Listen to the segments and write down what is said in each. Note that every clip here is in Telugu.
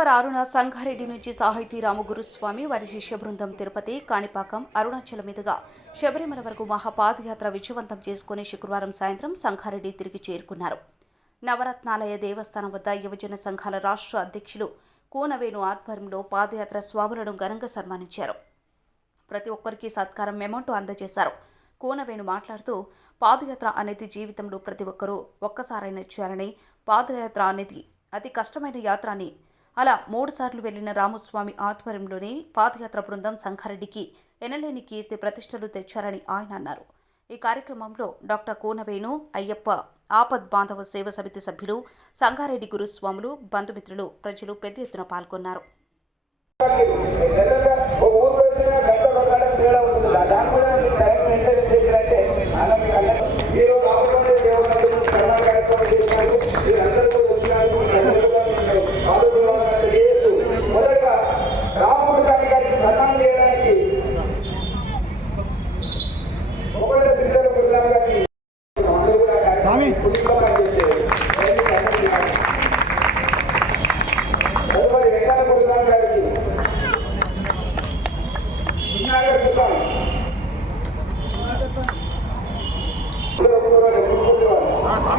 అక్టోబర్ ఆరున సంగారెడ్డి నుంచి సాహితీ రాము గురుస్వామి వారి శిష్య బృందం తిరుపతి కాణిపాకం అరుణాచలం మీదుగా శబరిమల వరకు మహాపాదయాత్ర విజయవంతం చేసుకుని శుక్రవారం సాయంత్రం సంగారెడ్డి తిరిగి చేరుకున్నారు. నవరత్నాలయ దేవస్థానం వద్ద యువజన సంఘాల రాష్ట్ర అధ్యక్షులు కూనవేణు ఆధ్వర్యంలో పాదయాత్ర స్వాములను ఘనంగా సన్మానించారు. ప్రతి ఒక్కరికి సత్కారం మెమోంటో అందజేశారు. కోనవేణు మాట్లాడుతూ పాదయాత్ర అనేది జీవితంలో ప్రతి ఒక్కరూ ఒక్కసారైనా చేయాలని పాదయాత్ర అనేది అతి కష్టమైన యాత్ర అని అలా మూడుసార్లు వెళ్ళిన రామస్వామి ఆధ్వర్యంలోనే పాదయాత్ర బృందం సంగారెడ్డికి ఎనలేని కీర్తి ప్రతిష్టలు తెచ్చారని ఆయన అన్నారు. ఈ కార్యక్రమంలో డాక్టర్ కూనవేణు అయ్యప్ప ఆపద్ బాంధవ సేవ సమితి సభ్యులు సంగారెడ్డి గురుస్వాములు బంధుమిత్రులు ప్రజలు పెద్ద ఎత్తున పాల్గొన్నారు. జనరల్గా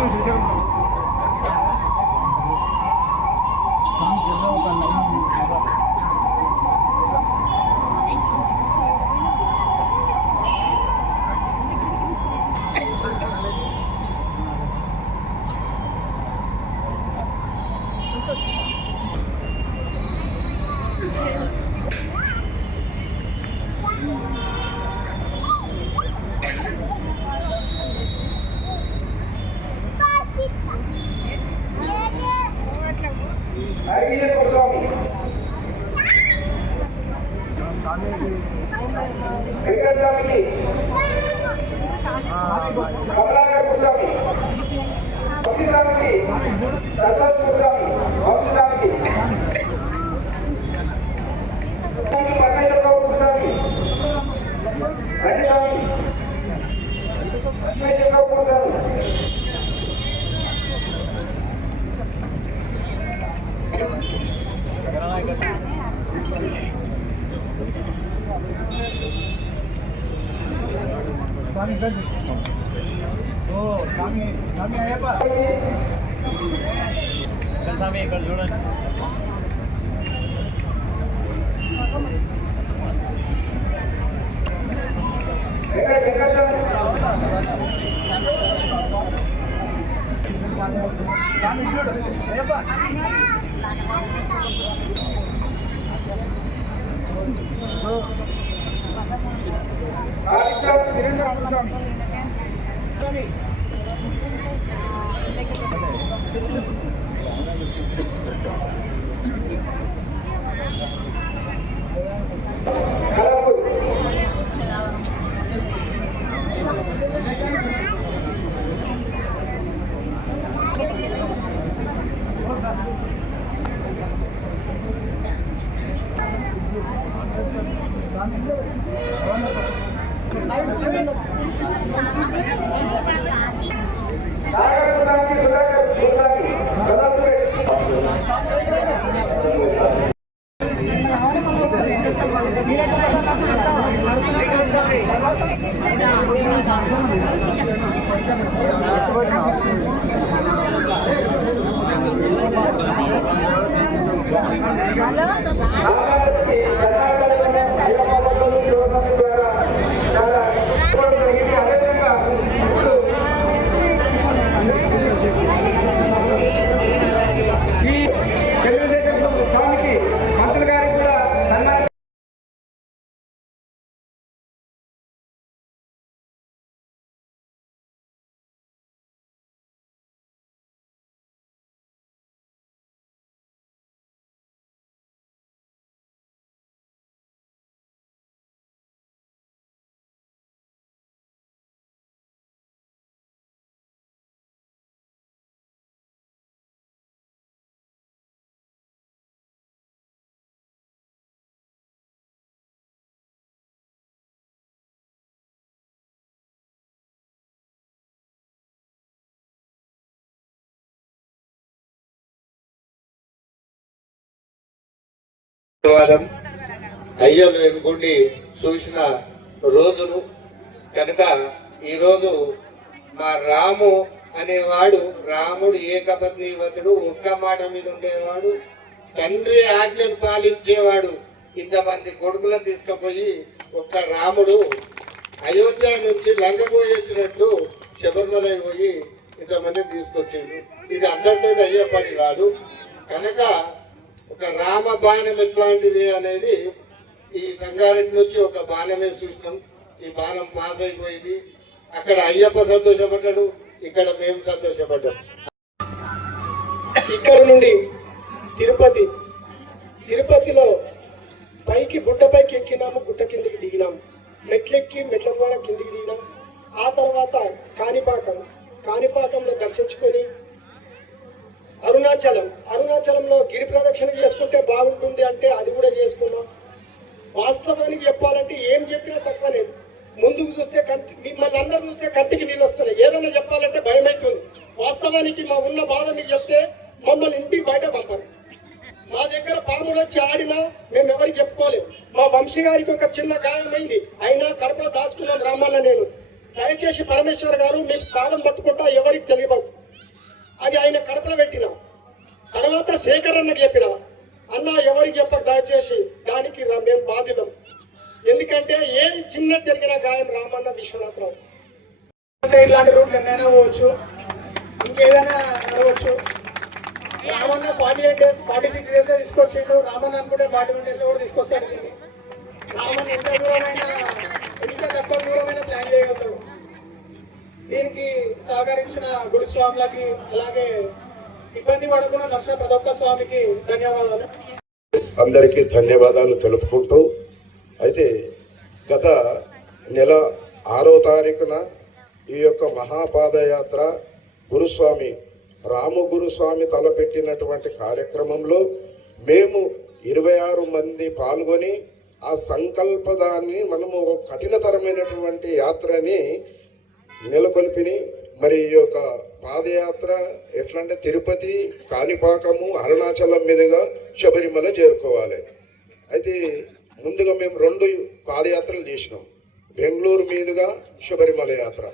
六学生。శ్రీశైలం అయ్యప్ప స్వామి వెంకటస్వామికి కమలాకర్ స్వామి వంశీస్వామికి సర్వత్ స్వామి వంశీస్వామికి పరమేశ్వరరావు స్వామి రెడ్డి స్వామి పరమేశ్వరరావు స్వామి స్వామి ఇబ్బంది ఓ స్వామి స్వామి అయ్యప్ప ఇక్కడ చూడండి. ఎక్కడ వెంకటస్వామి స్వామి చూడు అయ్యప్ప ఆదిత్య 完了 ధన్యవాదం అయ్యలు ఎన్నుకుండి చూసిన రోజులు. కనుక ఈరోజు మా రాము అనేవాడు రాముడు ఏకపత్నివతుడు ఒక్క మాట మీద ఉండేవాడు తండ్రి ఆజ్ఞను పాలించేవాడు ఇంతమంది కొడుకులను తీసుకుపోయి ఒక్క రాముడు అయోధ్య నుంచి లంకకు వేసినట్లు శబరిమలై పోయి ఇంతమంది తీసుకొచ్చిండు. ఇది అందరితో అయ్యే పని కాదు. కనుక ఒక రామ బాణం ఎట్లాంటిది అనేది ఈ సంగారెడ్డి నుంచి ఒక బాణమే చూసినాం ఈ బాణం పాస్ అయిపోయింది. అక్కడ అయ్యప్ప సంతోషపడ్డాడు. ఇక్కడ మేము సంతోషపడ్డాం. ఇక్కడ నుండి తిరుపతి తిరుపతిలో పైకి గుట్ట పైకి ఎక్కినాము గుట్ట కిందికి దిగినాము. మెట్లెక్కి మెట్ల ద్వారా కిందికి దిగినాం ఆ తర్వాత కాణిపాకం కాణిపాకంలో దర్శించుకొని అరుణాచలం. అరుణాచలంలో గిరి ప్రదక్షిణ చేసుకుంటే బాగుంటుంది అంటే అది కూడా చేసుకున్నాం. వాస్తవానికి చెప్పాలంటే ఏం చెప్పినా తక్కువ లేదు. ముందుకు చూస్తే కంటి మిమ్మల్ని అందరూ చూస్తే కంటికి నీళ్ళు వస్తున్నాయి. ఏదైనా చెప్పాలంటే భయం అవుతుంది. వాస్తవానికి మా ఉన్న బాధ మీకు చెప్తే మమ్మల్ని ఇంటికి బయట పంపారు. మా దగ్గర పాములు వచ్చి ఆడినా మేము ఎవరికి చెప్పుకోలేము మా వంశీ గారికి ఒక చిన్న గాయమైంది. అయినా కడపలో దాచుకున్న రామన్న నేను. దయచేసి పరమేశ్వర్ గారు మీకు పాదం పట్టుకుంటా ఎవరికి తెలియదు అది ఆయన కడపలో పెట్టిన. తర్వాత శేఖర్ అన్న చెప్పిన అన్న ఎవరికి చెప్పక దయచేసి దానికి మేము బాధితం. ఎందుకంటే ఏ చిన్న జరిగిన గాయం రామన్న విశ్వనాథరావు. అంటే ఇట్లాంటి రూట్లు ఎన్నైనా పోవచ్చు. ఇంకేదైనా నడవచ్చు. Ramanna forty eight days forty six days తీసుకొచ్చిండు. రామన్న అనుకుంటే ఫార్టీ వన్ డేస్ కూడా తీసుకొస్తాడు. రామన్న ఎంత దూరమైన ఎంత తక్కువ దూరమైన ప్లాన్ చేయగలుగుతాడు దీనికి సహకరించిన గురుస్వాములకి అలాగే ఇబ్బంది పడకుండా నష్ట ప్రతి ఒక్క స్వామికి ధన్యవాదాలు. అందరికీ ధన్యవాదాలు తెలుపుకుంటూ అయితే గత నెల ఆరో తారీఖున ఈ యొక్క మహాపాదయాత్ర గురుస్వామి రాము గురుస్వామి తలపెట్టినటువంటి కార్యక్రమంలో మేము ఇరవై ఆరు మంది పాల్గొని ఆ సంకల్పదాన్ని మనము ఒక కఠినతరమైనటువంటి యాత్రని నెలకొల్పిని మరి ఈ యొక్క పాదయాత్ర ఎట్లా అంటే తిరుపతి కాణిపాకము అరుణాచలం మీదుగా శబరిమల చేరుకోవాలి. అయితే ముందుగా మేము రెండు పాదయాత్రలు చేసినాం. బెంగళూరు మీదుగా శబరిమల యాత్ర.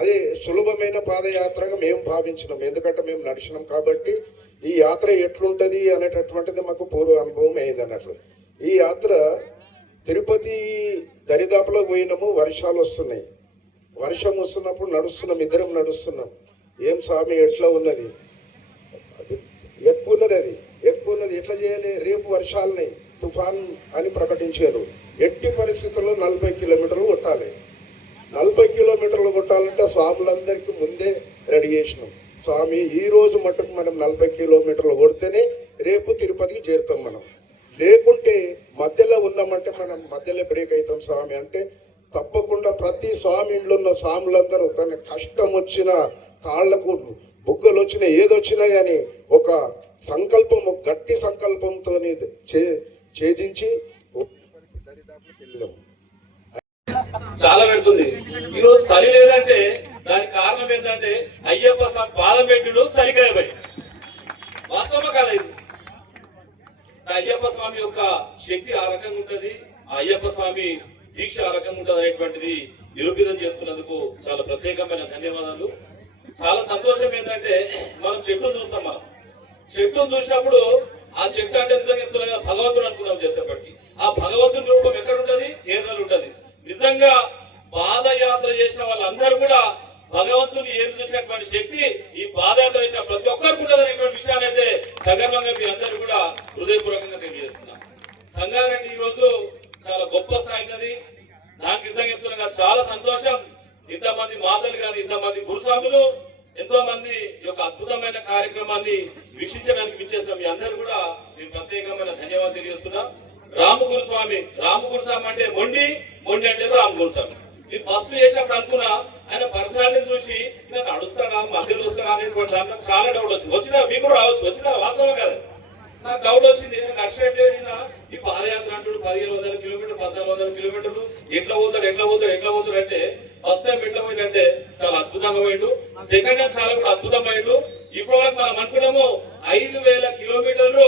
అదే సులభమైన పాదయాత్రగా మేము భావించినాం. ఎందుకంటే మేము నడిచినాం కాబట్టి ఈ యాత్ర ఎట్లుంటది అనేటటువంటిది మాకు పూర్వ అనుభవం అయింది అన్నట్లు. ఈ యాత్ర తిరుపతి దరిదాపులో పోయినాము వర్షాలు వస్తున్నాయి. వర్షం వస్తున్నప్పుడు నడుస్తున్నాం ఇద్దరం నడుస్తున్నాం. ఏం స్వామి ఎట్లా ఉన్నది? ఎక్కువ ఉన్నది అది. ఎక్కువ ఉన్నది ఎట్లా చేయాలి? రేపు వర్షాలని తుఫాన్ అని ప్రకటించారు. ఎట్టి పరిస్థితుల్లో నలభై కిలోమీటర్లు కొట్టాలి. నలభై కిలోమీటర్లు కొట్టాలంటే స్వాములందరికీ ముందే రెడీ చేసినాం. స్వామి ఈ రోజు మటుకు మనం నలభై కిలోమీటర్లు కొడితేనే రేపు తిరుపతికి చేరుతాం మనం. లేకుంటే మధ్యలో ఉన్నామంటే మనం మధ్యలో బ్రేక్ అవుతాం స్వామి అంటే తప్పకుండా ప్రతి స్వామి ఇంట్లో ఉన్న స్వాములందరూ తన కష్టం వచ్చిన కాళ్ళకు బుగ్గలు వచ్చినా ఏదొచ్చినా కానీ ఒక సంకల్పం ఒక గట్టి సంకల్పంతో ఛేదించి చాలా పెడుతుంది. ఈరోజు చలి లేదంటే దానికి కారణం ఏంటంటే అయ్యప్ప స్వామి పాదం పెట్టుడు చలికాయ పడి వాస్తవం ఇది? అయ్యప్ప స్వామి యొక్క శక్తి ఆ రకంగా ఉంటది. ఆ అయ్యప్ప స్వామి దీక్ష ఆ రకంగా ఉంటది అనేటువంటిది నిరూపితం చేసుకున్నందుకు చాలా ప్రత్యేకమైన ధన్యవాదాలు. చాలా సంతోషం ఏంటంటే మనం చెట్టును చూస్తాం మనం. చెట్టును చూసినప్పుడు ఆ చెట్టు అంటే నిజంగా చెప్తున్నా భగవంతుడు అనుకున్నాం చేసేప్పటికి. ఆ భగవంతుని రూపం ఎక్కడ ఉంటది ఏర్నలు ఉంటది. నిజంగా పాదయాత్ర చేసిన వాళ్ళందరూ కూడా భగవంతుని ఏరు చూసినటువంటి శక్తి ఈ పాదయాత్ర చేసిన ప్రతి ఒక్కరికి ఉంటుంది అనేటువంటి విషయాన్ని అయితే సగర్వంగా మీ అందరూ కూడా హృదయపూర్వకంగా తెలియజేస్తున్నాం. సంగారెడ్డి ఈ రోజు చాలా గొప్ప స్థాయి ఉన్నది. నాకు నిజంగా చెప్తున్నా చాలా సంతోషం. ఇంతమంది మాతలు కానీ ఇంతమంది గురుస్వాములు ఎంతో మంది యొక్క అద్భుతమైన కార్యక్రమాన్ని వీక్షించడానికి విచ్చేసిన మీ అందరు కూడా నేను ప్రత్యేకమైన ధన్యవాదాలు తెలియజేస్తున్నా. రామగురుస్వామి రామగురుస్వామి అంటే మొండి మొండి అంటే రామగురుస్వామి నేను ఫస్ట్ చేసినప్పుడు అనుకున్నా ఆయన పర్సనాలిటీ చూసి నేను నడుస్తాడా మధ్యలో వస్తానా అనేటువంటి దాంట్లో చాలా డౌట్ వచ్చింది. వచ్చినా మీకు కూడా రావచ్చు వచ్చినా వాస్తవం కదా. నాకు డౌట్ వచ్చింది. నర్సరీ ఈ పాదయాత్ర అంటాడు పదిహేను వందల కిలోమీటర్లు పద్నాలుగు వందల కిలోమీటర్లు. ఎట్లా పోతాడు ఎట్లా పోతాడు ఎట్లా పోతాడు అంటే ఫస్ట్ టైం ఎట్లా పోయిందంటే చాలా అద్భుతంగా పోయిండు. సెకండ్ టైం చాలా కూడా అద్భుతమైండు ఇప్పుడు వరకు మనం అనుకున్నాము ఐదు వేల కిలోమీటర్లు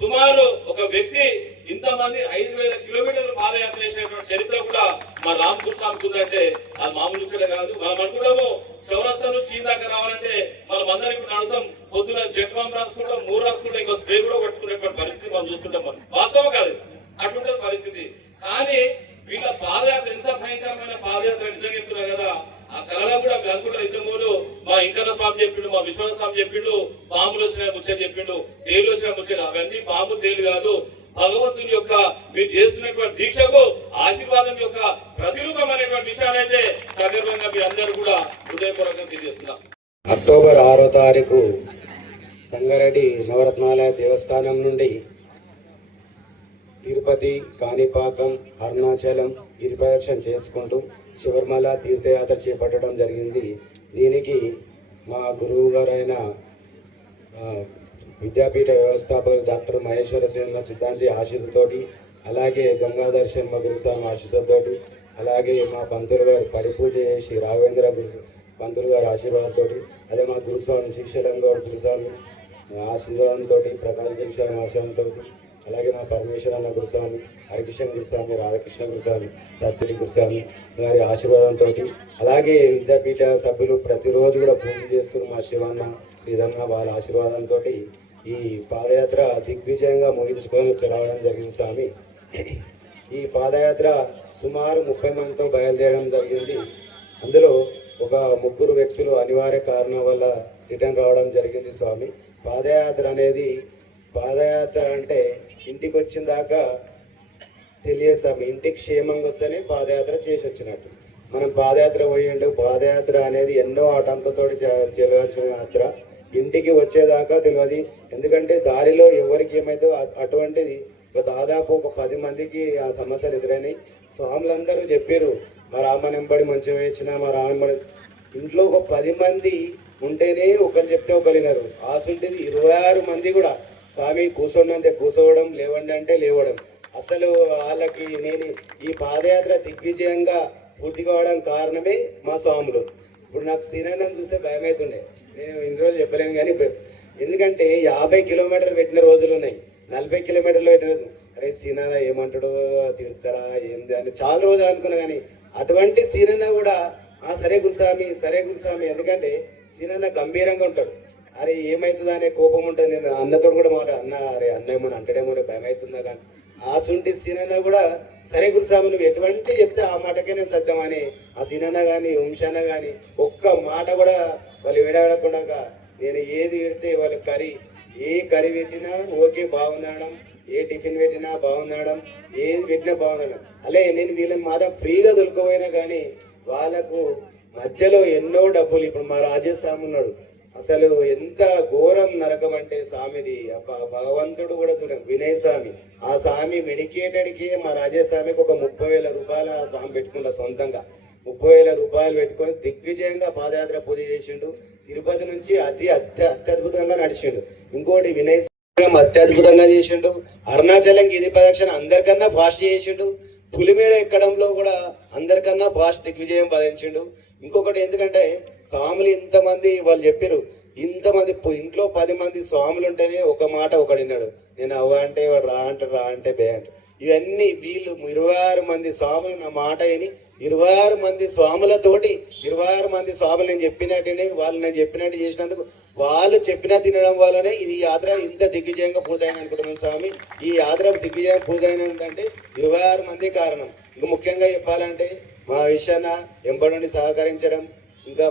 సుమారు ఒక వ్యక్తి ఇంతమంది ఐదు వేల కిలోమీటర్లు పాదయాత్ర చేసినటువంటి చరిత్ర కూడా మా రామ్ స్వామికి ఉందంటే అది మామూలు విషయం కాదు. మనం అనుకున్నాము చౌరస్తా నుంచి దాకా రావాలంటే మనం అందరం ఇప్పుడు నడుస్తాం పొద్దున జట్వాం రాసుకుంటాం మూడు రాసుకుంటాం ఇంకో స్ప్రే కూడా చూస్తుంటాం వాస్తవం కాదు. అటుంటుంది పరిస్థితి. కానీ వీళ్ళ పాదయాత్ర ఎంత భయంకరమైన పాదయాత్ర నిజంగా చెప్తున్నారు కదా. ఆ కళలో కూడా మీరు అనుకుంటారు ఇంతకుముందు మా ఇంకన్న స్వామి చెప్పిండు మా విశ్వనాథ స్వామి చెప్పిండు పాములు వచ్చిన ముచ్చట చెప్పిండు తేలు వచ్చిన ముచ్చట. అవన్నీ పాము తేలు కాదు. భగవంతుని యొక్క మీరు చేస్తున్నటువంటి దీక్షకు ఆశీర్వాదం యొక్క ప్రతిరూపం అనేటువంటి విషయాలైతే సగర్వంగా మీ అందరూ కూడా హృదయపూర్వకంగా తెలియజేస్తున్నారు. అక్టోబర్ ఆరో తారీఖు సంగారెడ్డి నవరత్నాలయ దేవస్థానం నుండి తిరుపతి కాణిపాకం అరుణాచలం గిరిప్రదక్షిణ చేసుకుంటూ శబరిమల తీర్థయాత్ర చేపట్టడం జరిగింది. దీనికి మా గురువు గారైన విద్యాపీఠ వ్యవస్థాపకులు డాక్టర్ మహేశ్వర సేన సిద్ధాంతి ఆశీర్వతోటి అలాగే గంగాధర్ శర్మ గురుస్వామి ఆశీర్వతోటి అలాగే మా పంతులు గారు పరిపూజ చేసి రాఘవేంద్ర గురు పంతులు గారి ఆశీర్వాదంతో అదే మా గురుస్వామి శ్రీశైలం గౌడ్ గురుస్వామి ఆశీర్వాదంతో ప్రకాశ దీక్ష ఆశీర్వాదంతో అలాగే మా పరమేశ్వరన్న గురుస్వామి హరికృష్ణ గురుస్వామి రాధాకృష్ణ గురుస్వామి సత్యరి గురుస్వామి వారి ఆశీర్వాదంతో అలాగే విద్యాపీఠ సభ్యులు ప్రతిరోజు కూడా పూజ చేస్తున్నారు మా శివన్న శ్రీధన్న వాళ్ళ ఆశీర్వాదంతో ఈ పాదయాత్ర దిగ్విజయంగా ముగించుకొని రావడం జరిగింది స్వామి. ఈ పాదయాత్ర సుమారు ముప్పై మందితో బయలుదేరడం జరిగింది. అందులో ఒక ముగ్గురు వ్యక్తులు అనివార్య కారణం వల్ల రిటర్న్ రావడం జరిగింది స్వామి. పాదయాత్ర అనేది పాదయాత్ర అంటే ఇంటికి వచ్చిన దాకా తెలియదు ఇంటికి క్షేమంగా వస్తేనే పాదయాత్ర చేసి వచ్చినట్టు మనం పాదయాత్ర పోయిండు. పాదయాత్ర అనేది ఎన్నో ఆటంకంతో చేయవలసిన యాత్ర. ఇంటికి వచ్చేదాకా తెలియదు ఎందుకంటే దారిలో ఎవరికి ఏమైతే అటువంటిది. ఒక దాదాపు ఒక పది మందికి ఆ సమస్యలు ఎదురైనాయి. స్వాములందరూ చెప్పారు మా రామనింబడి మంచిగా వేసిన మా రామనింబడి ఇంట్లో ఒక పది మంది ఉంటేనే ఒకరు చెప్తే ఒకరు వినరు. ఆసుంటిది ఇరవై ఆరు మంది కూడా. స్వామి కూర్చోండి అంటే కూర్చోవడం లేవండి అంటే లేవడం. అసలు వాళ్ళకి నేను ఈ పాదయాత్ర దిగ్విజయంగా పూర్తి కావడం కారణమే మా స్వాములు. ఇప్పుడు నాకు శ్రీనగరం చూస్తే భయం అవుతుండే నేను ఇన్ని రోజులు చెప్పలేను కానీ ఇప్పుడు ఎందుకంటే యాభై కిలోమీటర్లు పెట్టిన రోజులు ఉన్నాయి. నలభై కిలోమీటర్లు పెట్టిన రోజు. అరే సీనాన్న ఏమంటాడో తిడతారా ఏంది అని చాలా రోజులు అనుకున్నా కానీ అటువంటి సీనన్న కూడా ఆ సరే గురుస్వామి సరే గురుస్వామి. ఎందుకంటే సీనన్న గంభీరంగా ఉంటాడు. అరే ఏమవుతుందా అనే కోపం ఉంటుంది నేను అన్నతో కూడా మాట అన్న అరే అన్న ఏమో భయం అవుతుందా కానీ ఆ సుంటి సీనన్న కూడా సరే గురుస్వామి నువ్వు ఎటువంటి చెప్తే ఆ మాటకే నేను సత్యమని ఆ సీనన్న కానీ వంశాన్న కానీ ఒక్క మాట కూడా వాళ్ళు విడవడకుండా నేను ఏది పెడితే వాళ్ళు కర్రీ ఏ కర్రీ పెట్టినా ఓకే బాగుందనడం ఏ టిఫిన్ పెట్టినా బాగుందనడం ఏది పెట్టినా బాగుందనడం అలే నేను వీళ్ళని మాత్రం ఫ్రీగా దొరకపోయినా కానీ వాళ్ళకు మధ్యలో ఎన్నో డబ్బులు ఇప్పుడు మా రాజస్వామి ఉన్నాడు. అసలు ఎంత ఘోరం నరకం అంటే స్వామిది భగవంతుడు కూడా చూడండి వినయ స్వామి. ఆ స్వామి మెడికేటెడ్కి మా రాజస్వామికి ఒక ముప్పై వేల రూపాయల స్వామి పెట్టుకున్న సొంతంగా. ముప్పై వేల రూపాయలు పెట్టుకొని దిగ్విజయంగా పాదయాత్ర పూజ చేసిండు. తిరుపతి నుంచి అతి అత్య అత్యద్భుతంగా నడిచిండు. ఇంకోటి వినయ్ స్వామి అత్యద్భుతంగా చేసిండు. అరుణాచలం గిరి ప్రదక్షిణ అందరికన్నా ఫాస్ట్ చేసిండు. పులిమేడ ఎక్కడంలో కూడా అందరికన్నా ఫాస్ట్ దిగ్విజయం సాధించిండు ఇంకొకటి ఎందుకంటే స్వాములు ఇంతమంది వాళ్ళు చెప్పారు ఇంతమంది ఇంట్లో పది మంది స్వాములు ఉంటేనే ఒక మాట ఒకడిన్నాడు నేను అవ్వ అంటే వాడు రా అంటే రా అంటే బే అంటే. ఇవన్నీ వీళ్ళు ఇరవై ఆరు మంది స్వాములు నా మాట అని ఇరవై ఆరు మంది స్వాములతోటి ఇరవై ఆరు మంది స్వాములు నేను చెప్పినట్టునే వాళ్ళు నేను చెప్పినట్టు చేసినందుకు వాళ్ళు చెప్పిన తినడం వల్లనే ఇది యాత్ర ఇంత దిగ్విజయంగా పూర్తయింది అనుకుంటున్నాను స్వామి. ఈ యాత్ర దిగ్విజయం పూర్తయినందంటే ఇరవై ఆరు మంది కారణం. ఇంకా ముఖ్యంగా చెప్పాలంటే మా విషయాన ఎంబడి సహకరించడం ఇంకా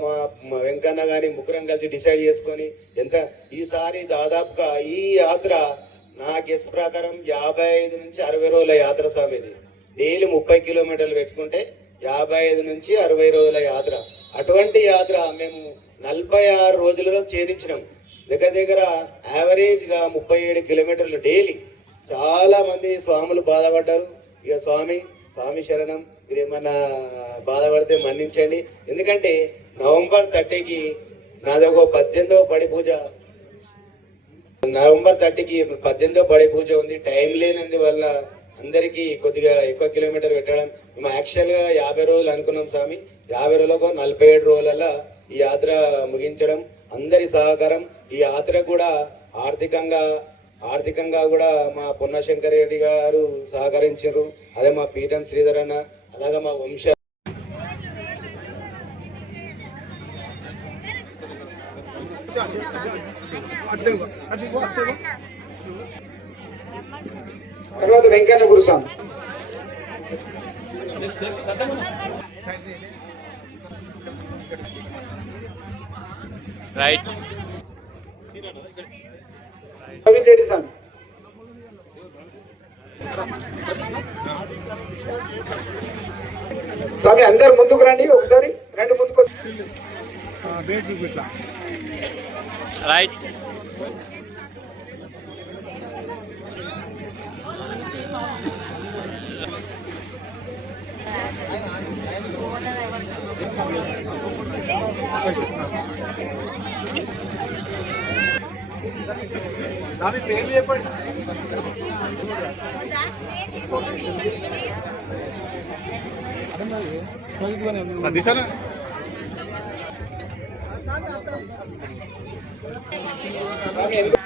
మా వెంకన్న గాని ముగ్గురం కలిసి డిసైడ్ చేసుకొని ఎంత ఈసారి దాదాపుగా ఈ యాత్ర నా గెస్ ప్రకారం యాభై ఐదు నుంచి అరవై రోజుల యాత్ర స్వామిది డైలీ ముప్పై కిలోమీటర్లు పెట్టుకుంటే యాభై ఐదు నుంచి అరవై రోజుల యాత్ర. అటువంటి యాత్ర మేము నలభై ఆరు రోజులలో ఛేదించినాం. దగ్గర దగ్గర యావరేజ్గా ముప్పై ఏడు కిలోమీటర్లు డైలీ. చాలా మంది స్వాములు బాధపడ్డారు. ఇక స్వామి స్వామి శరణం మీరు ఏమన్నా బాధపడితే మన్నించండి. ఎందుకంటే నవంబర్ థర్టీకి నాదొక పద్దెనిమిదవ పడి పూజ. నవంబర్ థర్టీకి పద్దెనిమిదో పడి పూజ ఉంది. టైం లేనందు వల్ల అందరికీ కొద్దిగా ఎక్కువ కిలోమీటర్ పెట్టడం. మేము యాక్చువల్గా యాభై రోజులు అనుకున్నాం స్వామి. యాభై రోజులకు నలభై ఏడు రోజులలో ఈ యాత్ర ముగించడం. అందరి సహకారం. ఈ యాత్ర కూడా ఆర్థికంగా ఆర్థికంగా కూడా మా పొన్నశంకర్ రెడ్డి గారు సహకరించారు. అదే మా పీఠం శ్రీధర్ అన్న అలాగే మా వంశ తర్వాత వెంకన్న గురుస్వామి. రైట్ రెడ్డి స్వామి. స్వామి అందరు ముందుకు రండి ఒకసారి రెండు ముందుకు వచ్చి- స్వామి ఎందుకు- Merci.